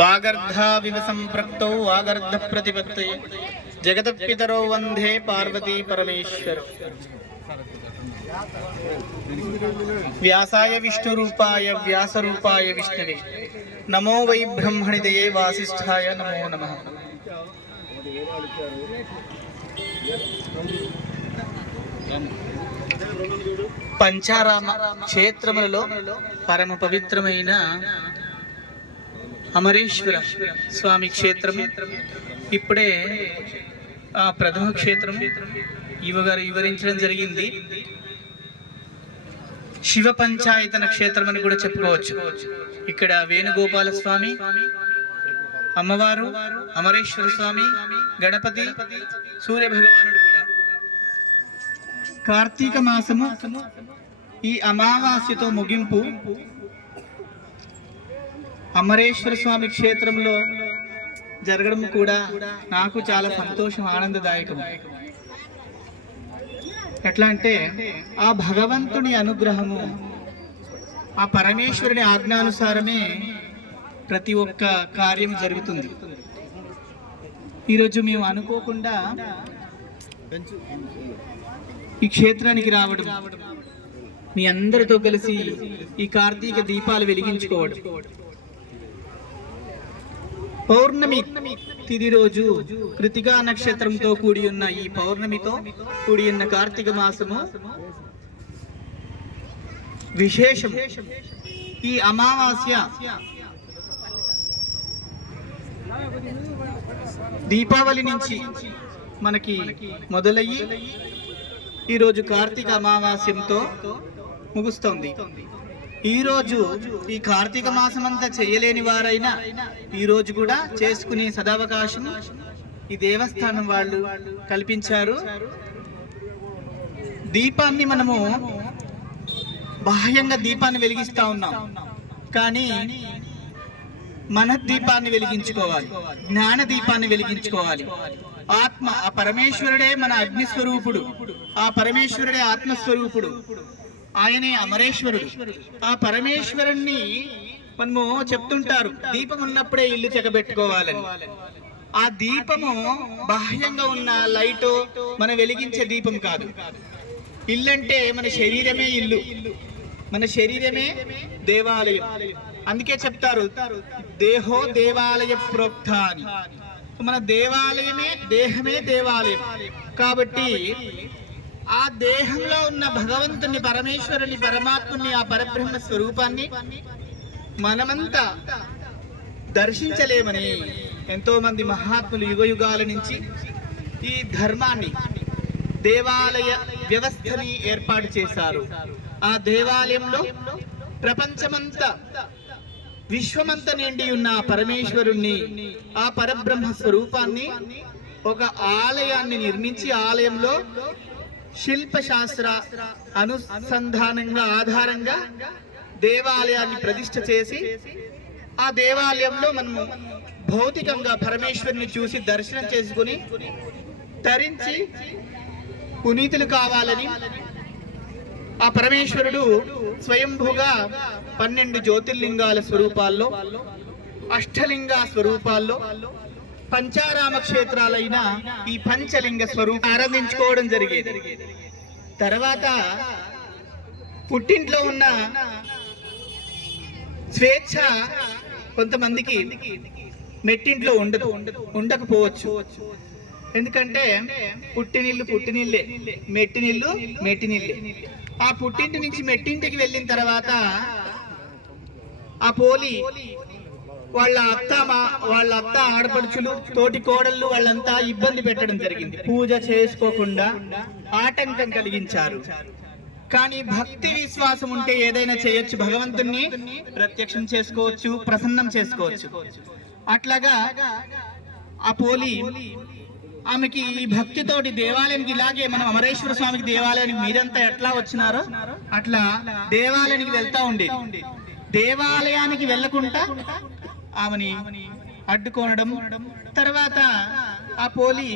వాగర్ధావివ సంప్రక్తౌ వాగర్ధ ప్రతిపత్తయే జగతపితరౌ వందే పార్వతీ పరమేశ్వర. వ్యాసాయ విష్ణురూపాయ వ్యాసరూపాయ విష్ణవే నమో వై బ్రహ్మణిదయే వాసిష్ఠాయ నమో నమః. పంచారామ క్షేత్రములలో పరమ పవిత్రమైన అమరేశ్వర స్వామి క్షేత్రము ఇప్పుడే ప్రథమ క్షేత్రం ఇవగారు వివరించడం జరిగింది. శివ పంచాయతన క్షేత్రం అని కూడా చెప్పుకోవచ్చు. ఇక్కడ వేణుగోపాల స్వామి, అమ్మవారు, అమరేశ్వర స్వామి, గణపతి, సూర్య భగవానుడు కూడా. కార్తీక మాసము ఈ అమావాస్యతో ముగింపు అమరేశ్వర స్వామి క్షేత్రంలో జరగడం కూడా నాకు చాలా సంతోషం, ఆనందదాయకం. ఎట్లా అంటే ఆ భగవంతుని అనుగ్రహము, ఆ పరమేశ్వరుని ఆజ్ఞానుసారమే ప్రతి ఒక్క కార్యం జరుగుతుంది. ఈరోజు మేము అనుకోకుండా ఈ క్షేత్రానికి రావడం, మీ అందరితో కలిసి ఈ కార్తీక దీపాలు వెలిగించుకోవడం, పౌర్ణమి తిది రోజు కృతికా నక్షత్రంతో కూడి ఉన్న ఈ పౌర్ణమితో కూడి ఉన్న కార్తీక మాసము విశేషం. ఈ అమావాస్య దీపావళి నుంచి మనకి మొదలయ్యి ఈరోజు కార్తీక అమావాస్యంతో ముగుస్తోంది. ఈరోజు ఈ కార్తీక మాసం అంతా చేయలేని వారైనా ఈరోజు కూడా చేసుకునే సదావకాశం ఈ దేవస్థానం వాళ్ళు కల్పించారు. దీపాన్ని మనము బాహ్యంగా దీపాన్ని వెలిగిస్తా ఉన్నాం, కానీ మన దీపాన్ని వెలిగించుకోవాలి, జ్ఞాన దీపాన్ని వెలిగించుకోవాలి. ఆత్మ, ఆ పరమేశ్వరుడే మన అగ్నిస్వరూపుడు, ఆ పరమేశ్వరుడే ఆత్మస్వరూపుడు, ఆయనే అమరేశ్వరుడు. ఆ పరమేశ్వరుణ్ణి మనము చెప్తుంటారు, దీపం ఉన్నప్పుడే ఇల్లు చెక్కబెట్టుకోవాలని. ఆ దీపము బాహ్యంగా ఉన్న లైట్ మన వెలిగించే దీపం కాదు. ఇల్లు అంటే మన శరీరమే ఇల్లు, మన శరీరమే దేవాలయం. అందుకే చెప్తారు దేహో దేవాలయ ప్రోక్త అని. మన దేవాలయమే, దేహమే దేవాలయం. కాబట్టి ఆ దేహంలో ఉన్న భగవంతుని, పరమేశ్వరుని, పరమాత్ముని, ఆ పరబ్రహ్మ స్వరూపాన్ని మనమంతా దర్శించలేమని ఎంతో మంది మహాత్ములు యుగ యుగాల నుంచి ఈ ధర్మాన్ని, దేవాలయ వ్యవస్థని ఏర్పాటు చేశారు. ఆ దేవాలయంలో ప్రపంచమంతా, విశ్వమంతా నిండి ఉన్న ఆ పరమేశ్వరుణ్ణి, ఆ పరబ్రహ్మ స్వరూపాన్ని ఒక ఆలయాన్ని నిర్మించి, ఆలయంలో శిల్పశాస్త్ర అనుసంధానంగా ఆధారంగా దేవాలయాన్ని ప్రతిష్ఠ చేసి, ఆ దేవాలయంలో మనము భౌతికంగా పరమేశ్వరుని చూసి దర్శనం చేసుకుని తరించి పునీతులు కావాలని ఆ పరమేశ్వరుడు స్వయంభూగా 12 జ్యోతిర్లింగాల స్వరూపాల్లో, అష్టలింగ స్వరూపాల్లో, పంచారామ క్షేత్రాలైన ఈ పంచలింగ స్వరూపం ఆరాధించుకోవడం జరిగేది. తర్వాత పుట్టింట్లో ఉన్న స్వేచ్ఛ కొంతమందికి మెట్టింట్లో ఉండకపోవచ్చు. ఎందుకంటే పుట్టినిల్లు పుట్టినిల్లే, మెట్టినిల్లు మెట్టినిల్లే. ఆ పుట్టింటి నుంచి మెట్టింటికి వెళ్ళిన తర్వాత ఆ పోలి వాళ్ళ అత్త ఆడపడుచులు, తోటి కోడళ్ళు వాళ్ళంతా ఇబ్బంది పెట్టడం జరిగింది. పూజ చేసుకోకుండా ఆటంకం కలిగించారు. కానీ భక్తి విశ్వాసం ఉంటే ఏదైనా చేయొచ్చు, భగవంతుణ్ణి ప్రత్యక్షం చేసుకోవచ్చు, ప్రసన్నం చేసుకోవచ్చు. అట్లాగా ఆ పోలి ఆమెకి ఈ భక్తితోటి దేవాలయానికి, ఇలాగే మనం అమరేశ్వర స్వామికి దేవాలయానికి మీరంతా ఎట్లా వచ్చినారో అట్లా దేవాలయానికి వెళ్తా ఉండేది. దేవాలయానికి వెళ్ళకుండా ఆమెని అడ్డుకోనడం. తర్వాత ఆ పోలి